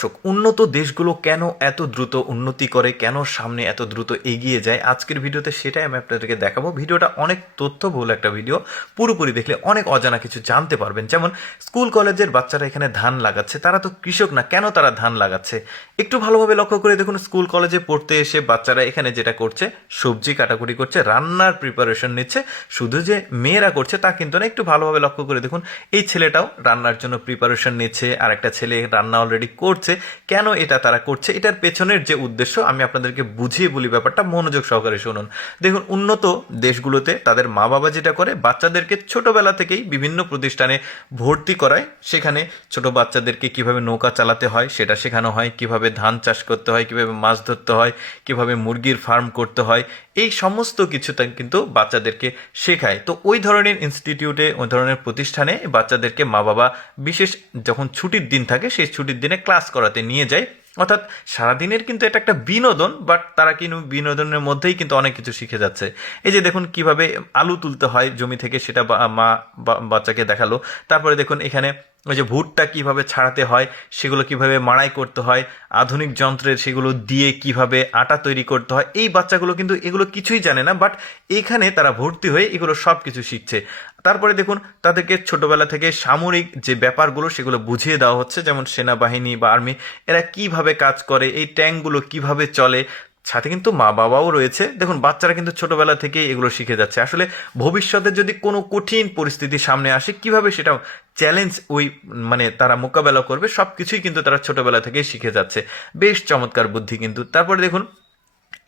দর্শক, উন্নত দেশগুলো কেন এত দ্রুত উন্নতি করে, কেন সামনে এত দ্রুত এগিয়ে যায়, আজকের ভিডিওতে সেটাই আমি আপনাদেরকে দেখাবো। ভিডিওটা অনেক তথ্যবহুল একটা ভিডিও, পুরোপুরি দেখলে অনেক অজানা কিছু জানতে পারবেন। যেমন স্কুল কলেজের বাচ্চারা এখানে ধান লাগাচ্ছে, তারা তো কৃষক না, কেন তারা ধান লাগাচ্ছে একটু ভালোভাবে লক্ষ্য করে দেখুন। স্কুল কলেজে পড়তে এসে বাচ্চারা এখানে যেটা করছে, সবজি কাটাকুটি করছে, রান্নার প্রিপারেশন নিচ্ছে। শুধু যে মেয়েরা করছে তা কিন্তু না, একটু ভালোভাবে লক্ষ্য করে দেখুন। এই ছেলেটাও রান্নার জন্য প্রিপারেশন নিচ্ছে, আর একটা ছেলে রান্না অলরেডি করছে। কেন এটা তারা করছে, এটার পেছনের যে উদ্দেশ্য আমি আপনাদেরকে বুঝিয়ে বলি, ব্যাপারটা মনোযোগ সহকারে শুনুন। দেখুন, উন্নত দেশগুলোতে তাদের মা বাবা যেটা করে, বাচ্চাদেরকে ছোটবেলা থেকেই বিভিন্ন প্রতিষ্ঠানে ভর্তি করায়। সেখানে ছোট বাচ্চাদেরকে কিভাবে নৌকা চালাতে হয় সেটা শেখানো হয়, কিভাবে ধান চাষ করতে হয়, কিভাবে মাছ ধরতে হয়, কিভাবে মুরগির ফার্ম করতে হয়, এই সমস্ত কিছু কিন্তু বাচ্চাদেরকে শেখায়। তো ওই ধরনের ইনস্টিটিউটে, ওই ধরনের প্রতিষ্ঠানে বাচ্চাদেরকে মা বাবা বিশেষ যখন ছুটির দিন থাকে সেই ছুটির দিনে ক্লাস করাতে নিয়ে যায়। অর্থাৎ সারাদিনের কিন্তু এটা একটা বিনোদন, বাট তারা কিন্তু বিনোদনের মধ্যেই কিন্তু অনেক কিছু শিখে যাচ্ছে। এই যে দেখুন কিভাবে আলু তুলতে হয় জমি থেকে, সেটা মা বাচ্চাকে দেখালো। তারপরে দেখুন এখানে ওই যে ভুট্টা কিভাবে ছাড়াতে হয়, সেগুলো কিভাবে মাড়াই করতে হয়, আধুনিক যন্ত্রের সেগুলো দিয়ে কিভাবে আটা তৈরি করতে হয়, এই বাচ্চাগুলো কিন্তু এগুলো কিছুই জানে না, বাট এখানে তারা ভর্তি হয়ে এগুলো সব কিছু শিখছে। তারপরে দেখুন তাদেরকে ছোটবেলা থেকে সামরিক যে ব্যাপারগুলো সেগুলো বুঝিয়ে দেওয়া হচ্ছে, যেমন সেনাবাহিনী বা আর্মি এরা কিভাবে কাজ করে, এই ট্যাঙ্কগুলো কিভাবে চলে। সাথে কিন্তু মা বাবাও রয়েছে। দেখুন বাচ্চারা কিন্তু ছোটবেলা থেকেই এগুলো শিখে যাচ্ছে। আসলে ভবিষ্যতে যদি কোনো কঠিন পরিস্থিতি সামনে আসে, কিভাবে সেটা চ্যালেঞ্জ ওই মানে তারা মোকাবেলা করবে, সব কিছুই কিন্তু তারা ছোটবেলা থেকেই শিখে যাচ্ছে। বেশ চমৎকার বুদ্ধি কিন্তু। তারপরে দেখুন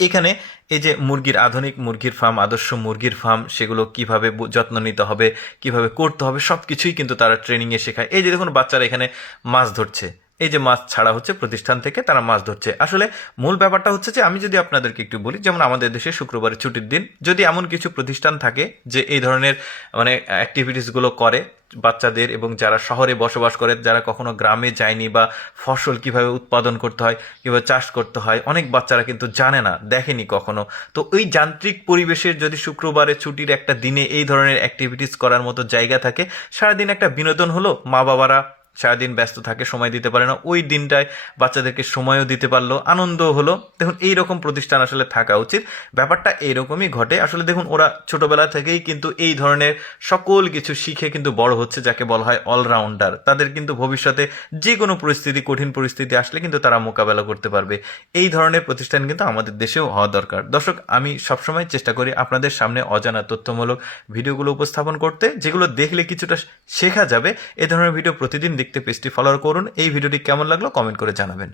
এখানে এই যে মুরগির, আধুনিক মুরগির ফার্ম, আদর্শ মুরগির ফার্ম, সেগুলো কিভাবে যত্ন নিতে হবে, কিভাবে করতে হবে, সব কিছুই কিন্তু তারা ট্রেনিংয়ে শেখায়। এই যে দেখুন বাচ্চারা এখানে মাছ ধরছে, এই যে মাছ ছাড়া হচ্ছে প্রতিষ্ঠান থেকে, তারা মাছ ধরছে। আসলে মূল ব্যাপারটা হচ্ছে যে আমি যদি আপনাদেরকে একটু বলি, যেমন আমাদের দেশে শুক্রবারে ছুটির দিন, যদি এমন কিছু প্রতিষ্ঠান থাকে যে এই ধরনের মানে অ্যাক্টিভিটিসগুলো করে বাচ্চাদের, এবং যারা শহরে বসবাস করে, যারা কখনো গ্রামে যায়নি, বা ফসল কিভাবে উৎপাদন করতে হয়, কিভাবে চাষ করতে হয়, অনেক বাচ্চারা কিন্তু জানে না, দেখেনি কখনো। তো ওই যান্ত্রিক পরিবেশের যদি শুক্রবারে ছুটির একটা দিনে এই ধরনের অ্যাক্টিভিটিস করার মতো জায়গা থাকে, সারাদিন একটা বিনোদন হলো। মা বাবারা সারাদিন ব্যস্ত থাকে, সময় দিতে পারে না, ওই দিনটায় বাচ্চাদেরকে সময়ও দিতে পারলো, আনন্দও হলো। দেখুন এই রকম প্রতিষ্ঠান আসলে থাকা উচিত। ব্যাপারটা এইরকমই ঘটে। আসলে দেখুন ওরা ছোটবেলা থেকেই কিন্তু এই ধরনের সকল কিছু শিখে কিন্তু বড় হচ্ছে, যাকে বলা হয় অলরাউন্ডার। তাদের কিন্তু ভবিষ্যতে যে কোনো পরিস্থিতি, কঠিন পরিস্থিতি আসলে কিন্তু তারা মোকাবেলা করতে পারবে। এই ধরনের প্রতিষ্ঠান কিন্তু আমাদের দেশেও হওয়া দরকার। দর্শক, আমি সবসময় চেষ্টা করি আপনাদের সামনে অজানা তথ্যমূলক ভিডিওগুলো উপস্থাপন করতে, যেগুলো দেখলে কিছুটা শেখা যাবে। এ ধরনের ভিডিও প্রতিদিন দেখতে পেজটি ফলো করুন। এই ভিডিওটি কেমন লাগলো কমেন্ট করে জানাবেন।